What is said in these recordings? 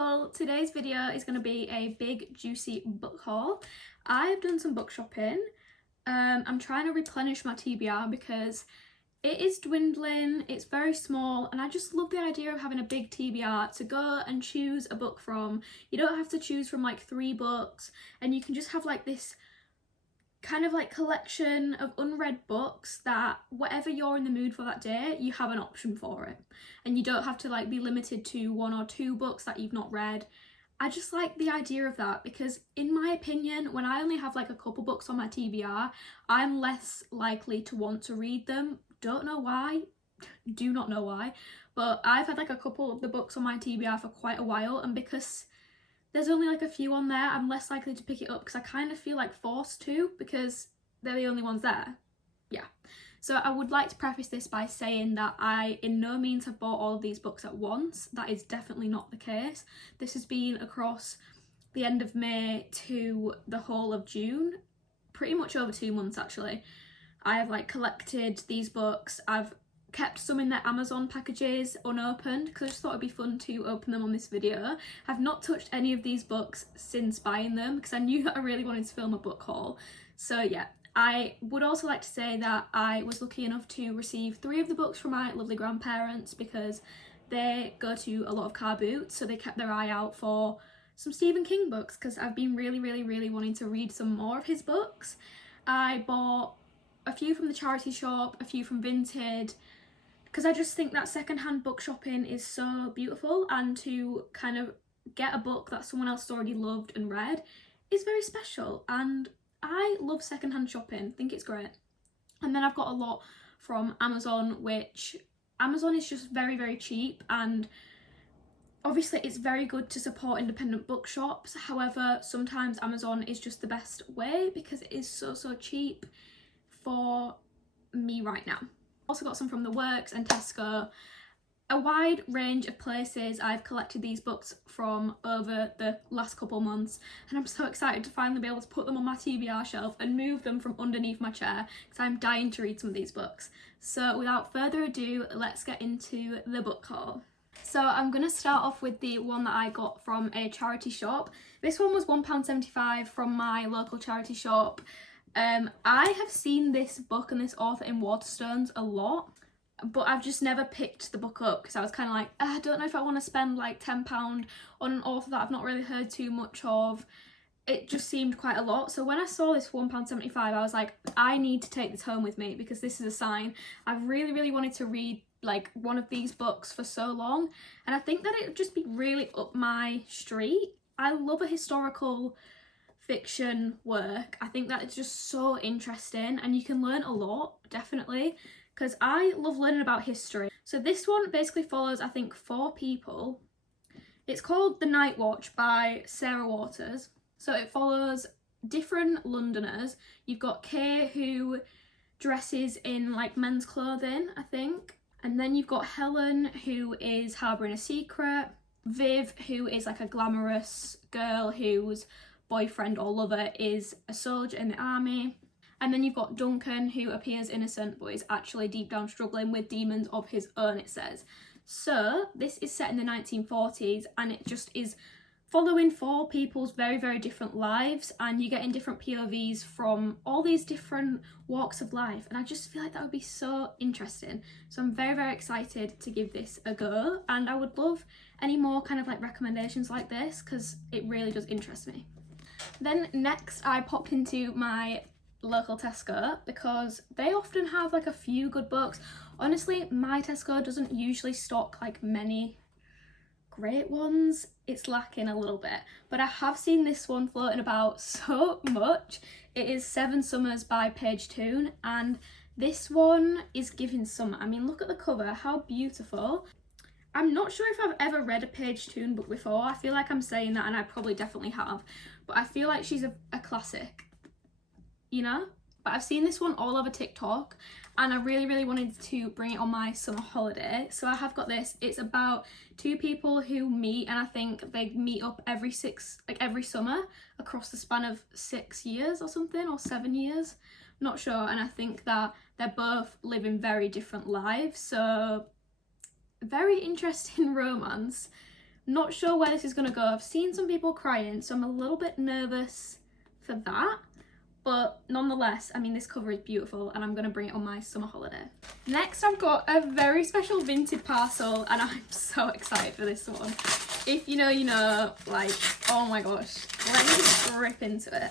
people, today's video is going to be a big juicy book haul. I've done some book shopping. I'm trying to replenish my TBR because it is dwindling, it's very small, and I just love the idea of having a big TBR to go and choose a book from. You don't have to choose from like 3 books, and you can just have like this kind of like collection of unread books that whatever you're in the mood for that day, you have an option for it, and you don't have to like be limited to 1 or 2 books that you've not read. I just like the idea of that because in my opinion, when I only have like a couple books on my TBR, I'm less likely to want to read them. Don't know why, do not know why, but I've had like a couple of the books on my TBR for quite a while, and because there's only like a few on there, I'm less likely to pick it up because I kind of feel like forced to because they're the only ones there. Yeah. So I would like to preface this by saying that I in no means have bought all of these books at once. That is definitely not the case. This has been across the end of May to the whole of June, pretty much over 2 months actually. I have like collected these books. I've kept some in their Amazon packages unopened because I just thought it'd be fun to open them on this video. I've not touched any of these books since buying them because I knew that I really wanted to film a book haul. So yeah, I would also like to say that I was lucky enough to receive 3 of the books from my lovely grandparents because they go to a lot of car boots, so they kept their eye out for some Stephen King books because I've been really wanting to read some more of his books. I bought a few from the charity shop, a few from Vinted, because I just think that secondhand book shopping is so beautiful, and to kind of get a book that someone else has already loved and read is very special, and I love secondhand shopping, I think it's great. And then I've got a lot from Amazon, which Amazon is just very cheap, and obviously it's very good to support independent bookshops. However, sometimes Amazon is just the best way because it is so cheap for me right now. Also got some from The Works and Tesco. A wide range of places I've collected these books from over the last couple months, and I'm so excited to finally be able to put them on my TBR shelf and move them from underneath my chair because I'm dying to read some of these books. So without further ado, let's get into the book haul. So I'm going to start off with the one that I got from a charity shop. This one was £1.75 from my local charity shop. I have seen this book and this author in Waterstones a lot, but I've just never picked the book up because I was kind of like, I don't know if I want to spend like £10 on an author that I've not really heard too much of. It just seemed quite a lot. So when I saw this £1.75, I was like, I need to take this home with me because this is a sign. I've really wanted to read like one of these books for so long, and I think that it would just be really up my street. I love a historical fiction work. I think that it's just so interesting and you can learn a lot, definitely, because I love learning about history. So this one basically follows, I think, 4 people. It's called The Night Watch by Sarah Waters. So it follows different Londoners. You've got Kay, who dresses in like men's clothing, I think, and then you've got Helen, who is harbouring a secret, Viv, who is like a glamorous girl who's boyfriend or lover is a soldier in the army, and then you've got Duncan, who appears innocent but is actually deep down struggling with demons of his own, it says. So this is set in the 1940s, and it just is following 4 people's very different lives, and you're getting different POVs from all these different walks of life, and I just feel like that would be so interesting. So I'm very excited to give this a go, and I would love any more kind of like recommendations like this because it really does interest me. Then next I popped into my local Tesco because they often have like a few good books. Honestly, my Tesco doesn't usually stock like many great ones. It's lacking a little bit, but I have seen this one floating about so much. It is 7 Summers by Paige Toon, and this one is giving summer. I mean, look at the cover, how beautiful. I'm not sure if I've ever read a Paige Toon book before. I feel like I'm saying that, and I probably definitely have, but I feel like she's a classic, you know? But I've seen this one all over TikTok, and I really wanted to bring it on my summer holiday. So I have got this. It's about 2 people who meet, and I think they meet up every summer across the span of 6 years or something, or 7 years, not sure. And I think that they're both living very different lives, so very interesting romance. Not sure where this is going to go. I've seen some people crying, so I'm a little bit nervous for that. But nonetheless, I mean, this cover is beautiful and I'm going to bring it on my summer holiday. Next, I've got a very special Vinted parcel and I'm so excited for this one. If you know, you know, like, oh my gosh. Let me just rip into it.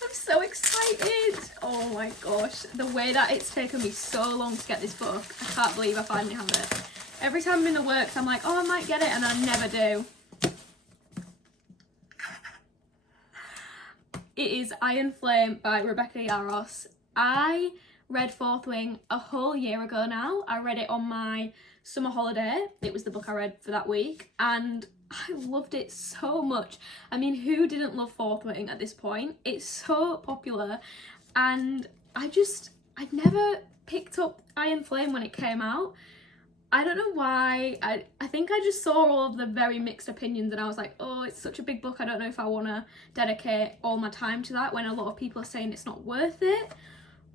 I'm so excited. Oh my gosh. The way that it's taken me so long to get this book, I can't believe I finally have it. Every time I'm in the works, I'm like, oh, I might get it, and I never do. It is Iron Flame by Rebecca Yarros. I read Fourth Wing a whole year ago now. I read it on my summer holiday. It was the book I read for that week, and I loved it so much. I mean, who didn't love Fourth Wing at this point? It's so popular, and I'd never picked up Iron Flame when it came out. I don't know why. I think I just saw all of the very mixed opinions and I was like, oh, it's such a big book. I don't know if I want to dedicate all my time to that when a lot of people are saying it's not worth it.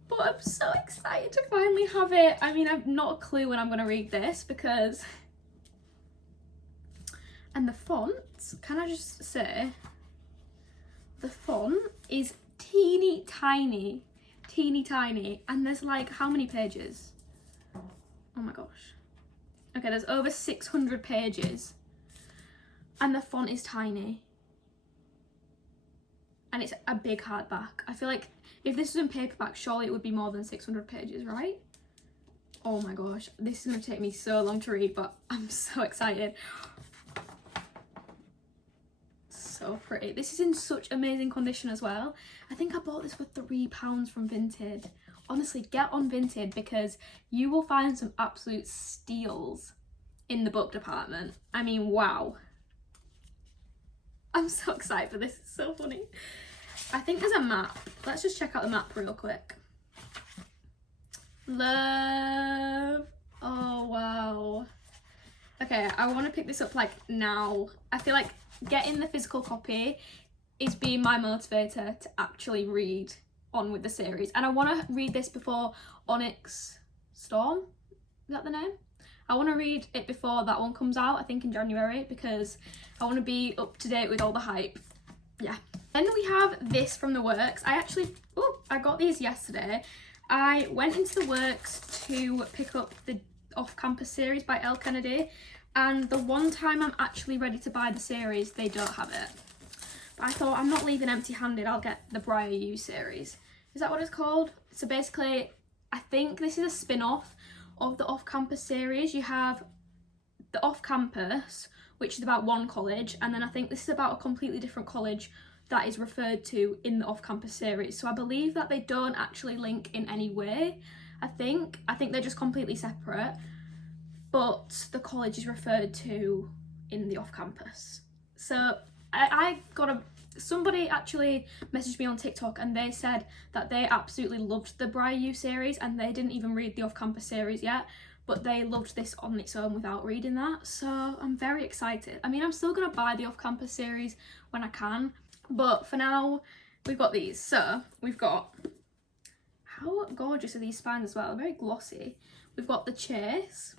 But I'm so excited to finally have it. I mean, I've not a clue when I'm going to read this because... And the font, can I just say, the font is teeny tiny. And there's like, how many pages? Oh my gosh. Okay, there's over 600 pages and the font is tiny and it's a big hardback. I feel like if this was in paperback, surely it would be more than 600 pages, right? Oh my gosh, this is going to take me so long to read, but I'm so excited. So pretty. This is in such amazing condition as well. I think I bought this for £3 from Vinted. Honestly, get on Vinted because you will find some absolute steals in the book department. I mean, wow. I'm so excited for this. It's so funny. I think there's a map. Let's just check out the map real quick. Love. Oh, wow. Okay, I want to pick this up like now. I feel like getting the physical copy is being my motivator to actually read on with the series, and I want to read this before Onyx Storm, is that the name? I want to read it before that one comes out, I think in January, because I want to be up to date with all the hype. Yeah. Then we have this from the works. I got these yesterday. I went into the works to pick up the Off-Campus series by Elle Kennedy, and the one time I'm actually ready to buy the series, they don't have it. I thought, I'm not leaving empty-handed, I'll get the Briar U series. Is that what it's called? So basically, I think this is a spin-off of the Off-Campus series. You have the Off-Campus, which is about one college, and then I think this is about a completely different college that is referred to in the Off-Campus series. So I believe that they don't actually link in any way. I think they're just completely separate, but the college is referred to in the Off-Campus. So somebody actually messaged me on TikTok and they said that they absolutely loved the Briar U series and they didn't even read the Off-Campus series yet, but they loved this on its own without reading that. So I'm very excited. I mean, I'm still gonna buy the Off-Campus series when I can, but for now we've got these. So we've got, how gorgeous are these spines as well, very glossy. We've got the Chase.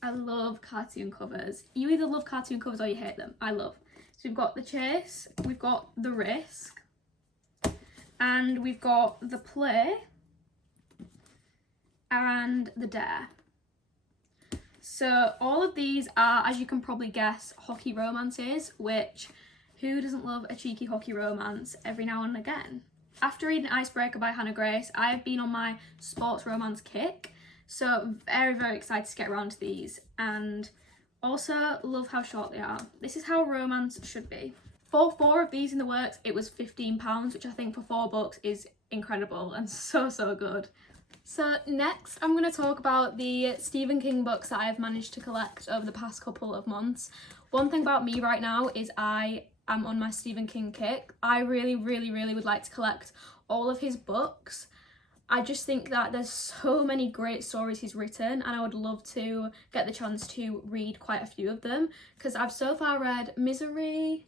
I love cartoon covers. You either love cartoon covers or you hate them. I love. So we've got the Chase, we've got the Risk, and we've got the Play, and the Dare. So all of these are, as you can probably guess, hockey romances, which who doesn't love a cheeky hockey romance every now and again? After reading Icebreaker by Hannah Grace, I have been on my sports romance kick. So very, very excited to get around to these, and also love how short they are. This is how romance should be. For 4 of these in the works, it was £15, which I think for 4 books is incredible and so, so good. So next I'm going to talk about the Stephen King books that I have managed to collect over the past couple of months. One thing about me right now is I am on my Stephen King kick. I really, really, really would like to collect all of his books. I just think that there's so many great stories he's written and I would love to get the chance to read quite a few of them, because I've so far read Misery,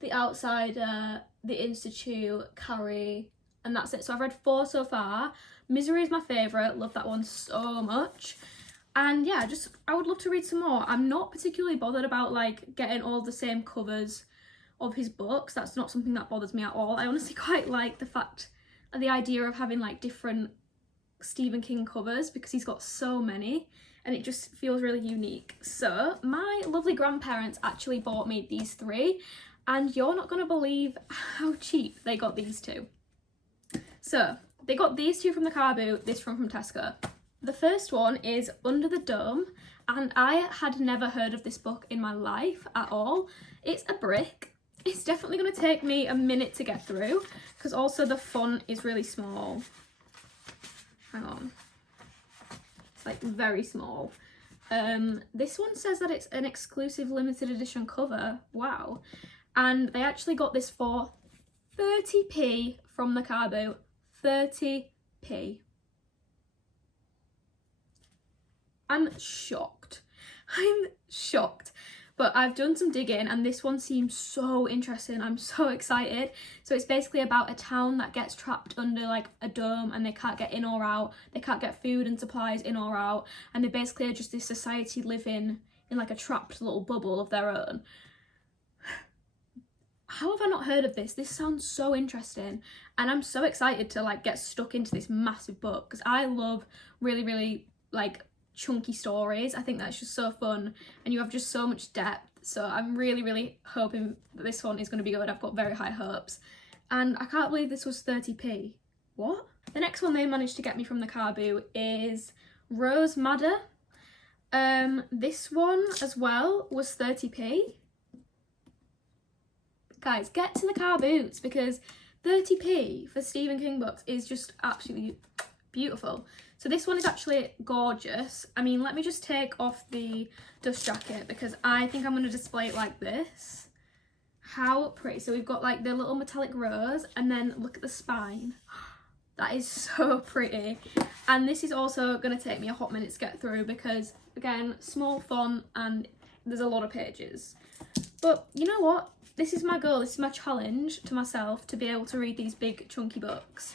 The Outsider, The Institute, Carrie, and that's it. So I've read 4 so far. Misery is my favourite, love that one so much. And yeah, I would love to read some more. I'm not particularly bothered about like getting all the same covers of his books. That's not something that bothers me at all. I honestly quite like the idea of having like different Stephen King covers, because he's got so many and it just feels really unique. So my lovely grandparents actually bought me these 3, and you're not gonna believe how cheap they got these 2. So they got these 2 from the car boot, this one from Tesco. The first one is Under the Dome, and I had never heard of this book in my life at all. It's a brick. It's definitely going to take me a minute to get through, because also the font is really small. Hang on. It's like very small. This one says that it's an exclusive limited edition cover. Wow. And they actually got this for 30p from the car boot. 30p. I'm shocked. I'm shocked. But I've done some digging and this one seems so interesting. I'm so excited. So it's basically about a town that gets trapped under like a dome and they can't get in or out. They can't get food and supplies in or out. And they basically are just this society living in like a trapped little bubble of their own. How have I not heard of this? This sounds so interesting. And I'm so excited to like get stuck into this massive book, because I love really, really like chunky stories. I think that's just so fun and you have just so much depth. So I'm really, really hoping that this one is going to be good. I've got very high hopes. And I can't believe this was 30p. What? The next one they managed to get me from the car boot is Rose Madder. This one as well was 30p. Guys, get to the car boots, because 30p for Stephen King books is just absolutely beautiful. So this one is actually gorgeous. I mean, let me just take off the dust jacket because I think I'm going to display it like this. How pretty. So we've got like the little metallic rose, and then look at the spine. That is so pretty. And this is also going to take me a hot minute to get through because, again, small font and there's a lot of pages. But you know what? This is my goal. This is my challenge to myself, to be able to read these big chunky books,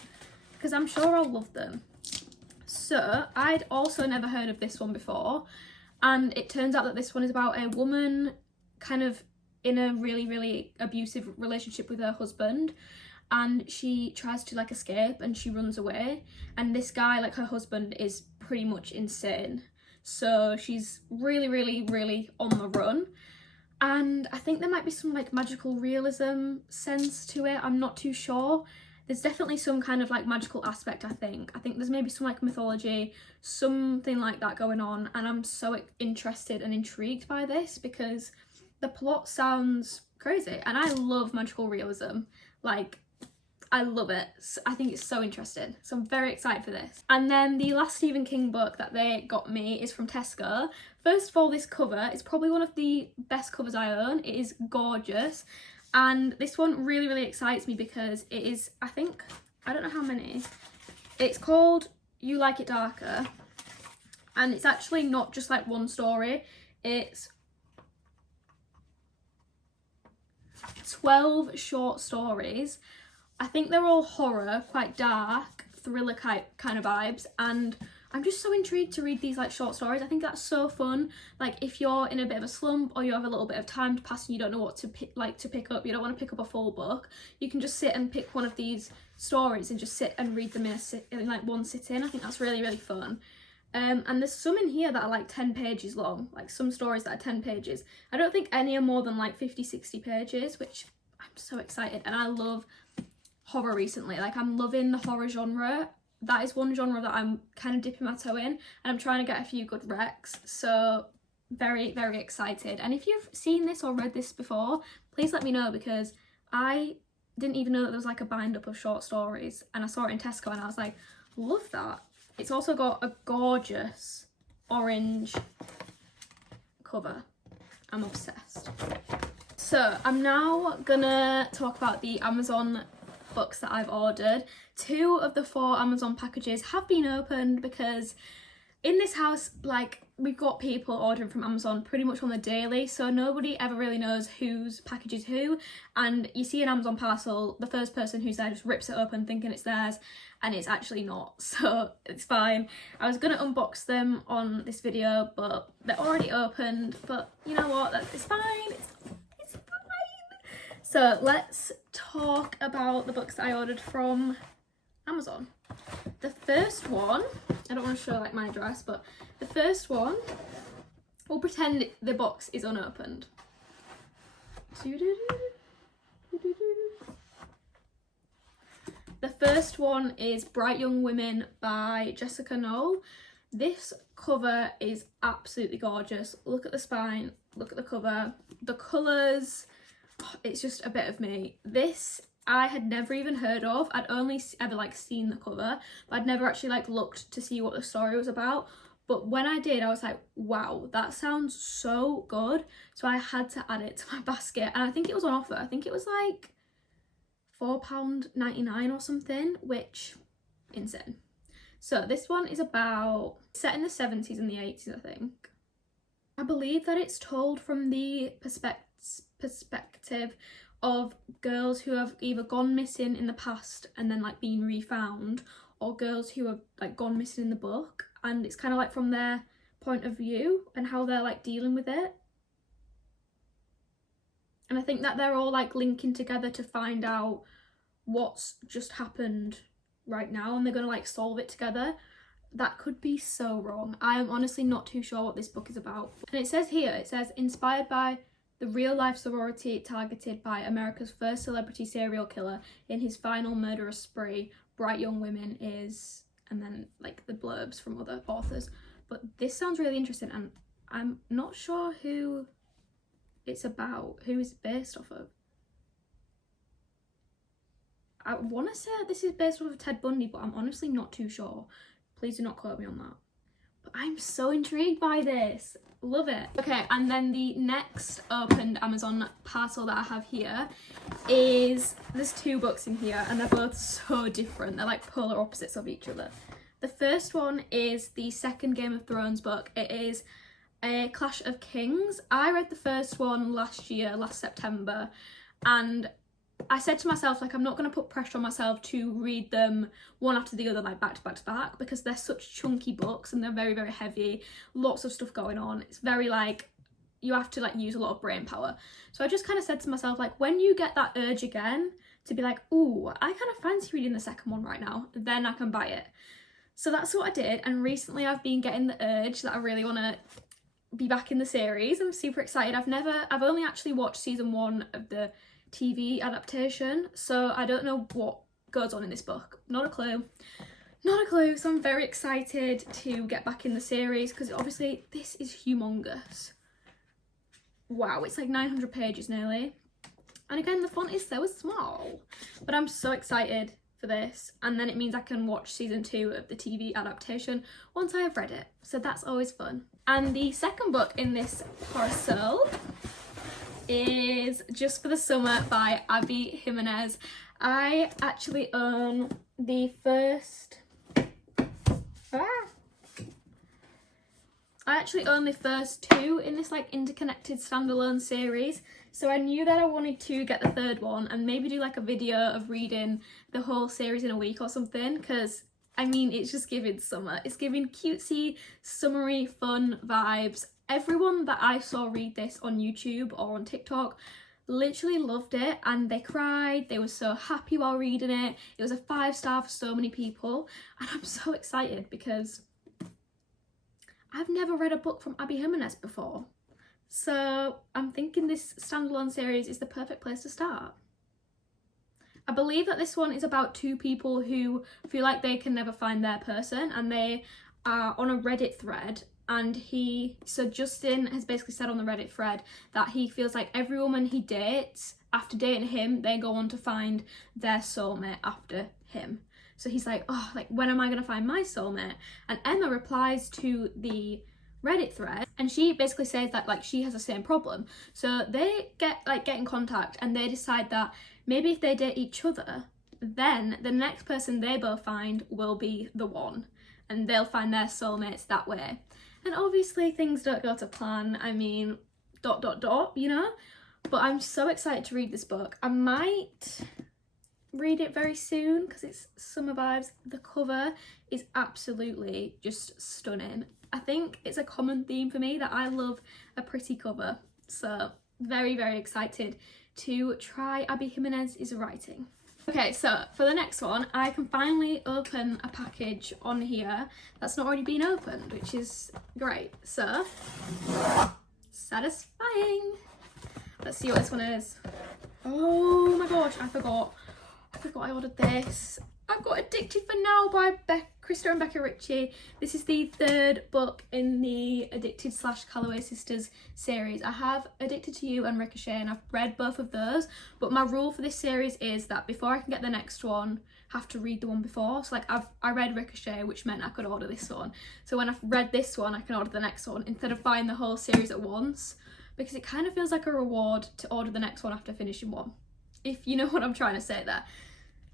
because I'm sure I'll love them. So I'd also never heard of this one before, and it turns out that this one is about a woman kind of in a really, really abusive relationship with her husband, and she tries to like escape and she runs away, and this guy, like her husband, is pretty much insane, so she's really, really, really on the run. And I think there might be some like magical realism sense to it. I'm not too sure. There's definitely some kind of like magical aspect, I think. I think there's maybe some like mythology, something like that going on. And I'm so interested and intrigued by this because the plot sounds crazy. And I love magical realism. Like, I love it. I think it's so interesting. So I'm very excited for this. And then the last Stephen King book that they got me is from Tesco. First of all, this cover is probably one of the best covers I own. It is gorgeous. And this one really, really excites me because it is, I think, I don't know how many. It's called You Like It Darker. And it's actually not just like one story. It's 12 short stories. I think they're all horror, quite dark, thriller kind of vibes, and I'm just so intrigued to read these like short stories. I think that's so fun. Like if you're in a bit of a slump or you have a little bit of time to pass and you don't know what to pick up, you don't want to pick up a full book, you can just sit and pick one of these stories and just sit and read them in like one sitting. I think that's really, really fun. And there's some in here that are like 10 pages long, like some stories that are 10 pages. I don't think any are more than like 50-60 pages, which I'm so excited. And I love horror recently. Like I'm loving the horror genre. That is one genre that I'm kind of dipping my toe in, and I'm trying to get a few good recs, so very, very excited. And if you've seen this or read this before, please let me know, because I didn't even know that there was like a bind up of short stories, and I saw it in Tesco and I was like, love that. It's also got a gorgeous orange cover. I'm obsessed. So I'm now gonna talk about the Amazon books that I've ordered. 2 of the 4 Amazon packages have been opened because in this house, like, we've got people ordering from Amazon pretty much on the daily, so nobody ever really knows whose package is who, and you see an Amazon parcel, the first person who's there just rips it open thinking it's theirs, and it's actually not, so it's fine. I was gonna unbox them on this video, but they're already opened, but you know what, it's fine, it's fine. So let's talk about the books that I ordered from Amazon. The first one, I don't want to show like my address, but the first one, we'll pretend the box is unopened. The first one is Bright Young Women by Jessica Knoll. This cover is absolutely gorgeous. Look at the spine, look at the cover, the colours, it's just a bit of me. This I had never even heard of. I'd only ever like seen the cover, but I'd never actually like looked to see what the story was about. But when I did, I was like, wow, that sounds so good. So I had to add it to my basket, and I think it was on offer. I think it was like £4.99 or something, which insane. So this one is about set in the 70s and the 80s, I think. I believe that it's told from the perspective of girls who have either gone missing in the past and then like been refound, or girls who have like gone missing in the book, and it's kind of like from their point of view and how they're like dealing with it. And I think that they're all like linking together to find out what's just happened right now, and they're gonna like solve it together. That could be so wrong. I am honestly not too sure what this book is about. And it says here, it says inspired by the real-life sorority targeted by America's first celebrity serial killer in his final murderous spree, Bright Young Women is, and then like the blurbs from other authors. But this sounds really interesting, and I'm not sure who it's about, who it's based off of. I want to say this is based off of Ted Bundy, but I'm honestly not too sure. Please do not quote me on that. But I'm so intrigued by this. Love it. Okay, and then the next opened Amazon parcel that I have here is, there's two books in here, and they're both so different. They're like polar opposites of each other. The first one is the second Game of Thrones book. It is A Clash of Kings. I read the first one last September, and I said to myself, like, I'm not going to put pressure on myself to read them one after the other, like back to back to back, because they're such chunky books and they're very, very heavy, lots of stuff going on. It's very like, you have to like use a lot of brain power. So I just kind of said to myself, like, when you get that urge again to be like, ooh, I kind of fancy reading the second one right now, then I can buy it. So that's what I did, and recently I've been getting the urge that I really want to be back in the series. I'm super excited. I've only actually watched season 1 of the TV adaptation, so I don't know what goes on in this book. Not a clue. So I'm very excited to get back in the series, because obviously this is humongous. Wow, it's like 900 pages nearly, and again the font is so small, but I'm so excited for this, and then it means I can watch season 2 of the TV adaptation once I have read it, so that's always fun. And the second book in this parcel is Just for the Summer by Abby Jimenez. I actually own the first two in this like interconnected standalone series, so I knew that I wanted to get the third one and maybe do like a video of reading the whole series in a week or something, because I mean, it's just giving summer. It's giving cutesy, summery, fun vibes. Everyone that I saw read this on YouTube or on TikTok literally loved it, and they cried. They were so happy while reading it. It was a 5-star for so many people, and I'm so excited because I've never read a book from Abby Jimenez before. So I'm thinking this standalone series is the perfect place to start. I believe that this one is about two people who feel like they can never find their person, and they are on a Reddit thread. And Justin has basically said on the Reddit thread that he feels like every woman he dates, after dating him, they go on to find their soulmate after him. So he's like, oh, like, when am I going to find my soulmate? And Emma replies to the Reddit thread, and she basically says that like she has the same problem. So they get in contact, and they decide that maybe if they date each other, then the next person they both find will be the one, and they'll find their soulmates that way. And obviously things don't go to plan. I mean, ... you know? But I'm so excited to read this book. I might read it very soon because it's summer vibes. The cover is absolutely just stunning. I think it's a common theme for me that I love a pretty cover. So very, very excited to try Abby Jimenez's writing. Okay, so for the next one, I can finally open a package on here that's not already been opened, which is great. So, satisfying. Let's see what this one is. Oh my gosh, I forgot I ordered this. I've got Addicted for Now by Krista and Becca Ritchie. This is the third book in the Addicted / Calloway Sisters series. I have Addicted to You and Ricochet, and I've read both of those, but my rule for this series is that before I can get the next one, I have to read the one before. So like I read Ricochet, which meant I could order this one. So when I've read this one, I can order the next one instead of buying the whole series at once, because it kind of feels like a reward to order the next one after finishing one, if you know what I'm trying to say there.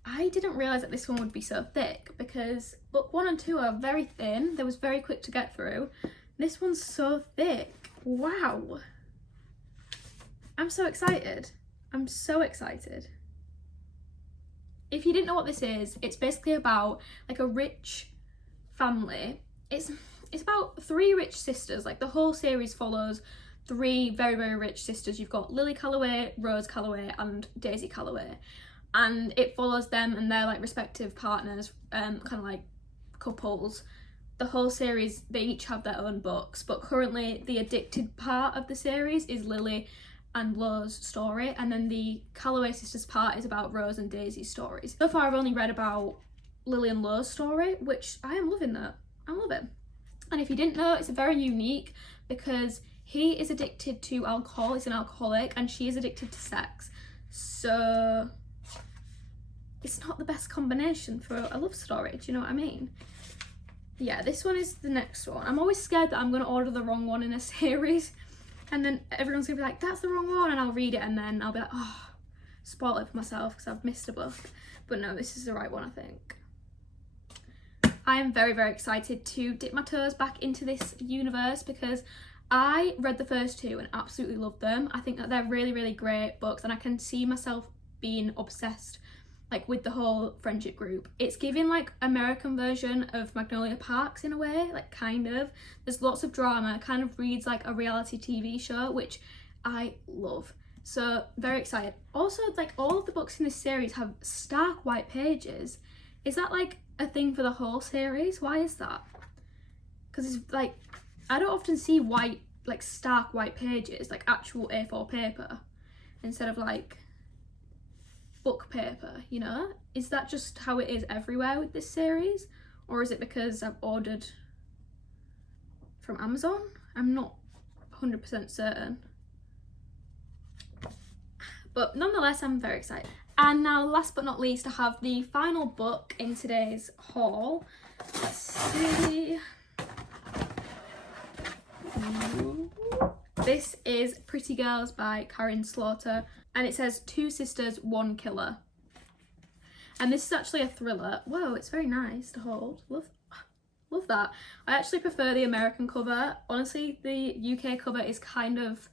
I didn't realise that this one would be so thick, because book 1 and 2 are very thin. They was very quick to get through. This one's so thick. Wow. I'm so excited. I'm so excited. If you didn't know what this is, it's basically about like a rich family. It's about 3 rich sisters. Like the whole series follows 3 very, very rich sisters. You've got Lily Calloway, Rose Calloway and Daisy Calloway. And it follows them and their like respective partners, kind of like couples. The whole series, they each have their own books, but currently the addicted part of the series is Lily and Lo's story, and then the Calloway sisters part is about Rose and Daisy's stories. So far I've only read about Lily and Lo's story, which I am loving that. I'm loving. And if you didn't know, it's very unique because he is addicted to alcohol, he's an alcoholic, and she is addicted to sex. So it's not the best combination for a love story, do you know what I mean? Yeah, this one is the next one. I'm always scared that I'm going to order the wrong one in a series, and then everyone's going to be like, that's the wrong one, and I'll read it, and then I'll be like, oh, spoil it for myself because I've missed a book. But no, this is the right one, I think. I am very, very excited to dip my toes back into this universe because I read the first 2 and absolutely loved them. I think that they're really, really great books, and I can see myself being obsessed like with the whole friendship group. It's giving like American version of Magnolia Parks in a way, like kind of. There's lots of drama, kind of reads like a reality TV show, which I love. So very excited. Also, like all of the books in this series have stark white pages. Is that like a thing for the whole series? Why is that? Because it's like, I don't often see white, like stark white pages, like actual A4 paper, instead of like book paper, you know? Is that just how it is everywhere with this series, or is it because I've ordered from Amazon? I'm not 100% certain, but nonetheless I'm very excited. And now last but not least, I have the final book in today's haul. Let's see. This is Pretty Girls by Karen Slaughter, and it says 2 sisters, 1 killer. And this is actually a thriller. Whoa, it's very nice to hold. Love that. I actually prefer the American cover. Honestly, the UK cover is kind of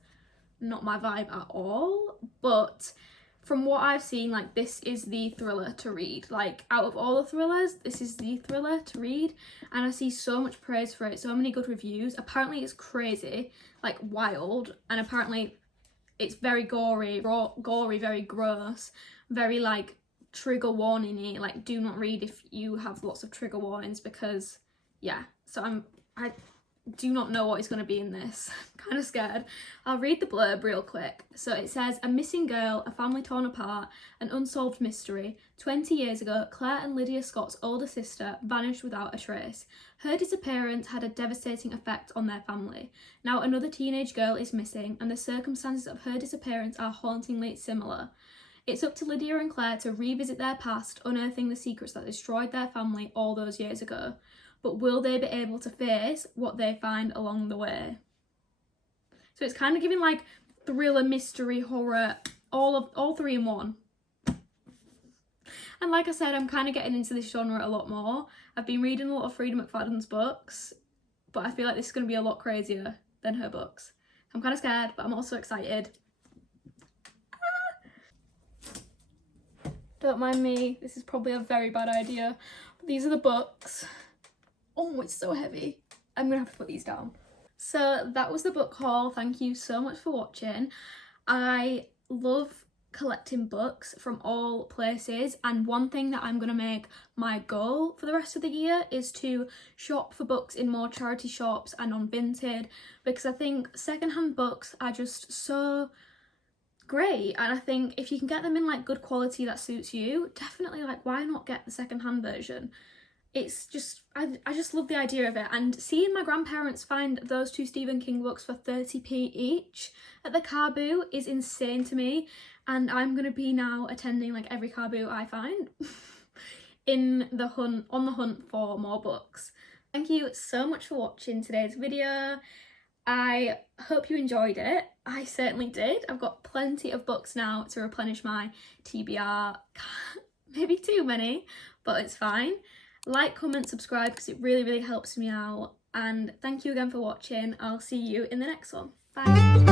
not my vibe at all, but from what I've seen, like this is the thriller to read. Like out of all the thrillers, this is the thriller to read, and I see so much praise for it, so many good reviews. Apparently it's crazy, like wild, and apparently it's very gory, very gross, very like trigger warning-y. Like do not read if you have lots of trigger warnings, because yeah. So I do not know what is going to be in this. I'm kind of scared. I'll read the blurb real quick. So it says, a missing girl, a family torn apart, an unsolved mystery. 20 years ago, Claire and Lydia Scott's older sister vanished without a trace. Her disappearance had a devastating effect on their family. Now another teenage girl is missing, and the circumstances of her disappearance are hauntingly similar. It's up to Lydia and Claire to revisit their past, unearthing the secrets that destroyed their family all those years ago. But will they be able to face what they find along the way? So it's kind of giving like thriller, mystery, horror, all 3 in one. And like I said, I'm kind of getting into this genre a lot more. I've been reading a lot of Frida McFadden's books, but I feel like this is going to be a lot crazier than her books. I'm kind of scared, but I'm also excited. Don't mind me, this is probably a very bad idea. But these are the books. Oh, it's so heavy. I'm gonna have to put these down. So that was the book haul. Thank you so much for watching. I love collecting books from all places, and one thing that I'm gonna make my goal for the rest of the year is to shop for books in more charity shops and on Vinted, because I think secondhand books are just so great, and I think if you can get them in like good quality that suits you, definitely, like, why not get the secondhand version? It's just, I just love the idea of it, and seeing my grandparents find those 2 Stephen King books for 30p each at the car boot is insane to me, and I'm gonna be now attending like every car boot I find on the hunt for more books. Thank you so much for watching today's video. I hope you enjoyed it. I certainly did. I've got plenty of books now to replenish my TBR. Maybe too many, but it's fine. Like, comment, subscribe, because it really, really helps me out. And thank you again for watching. I'll see you in the next one. Bye.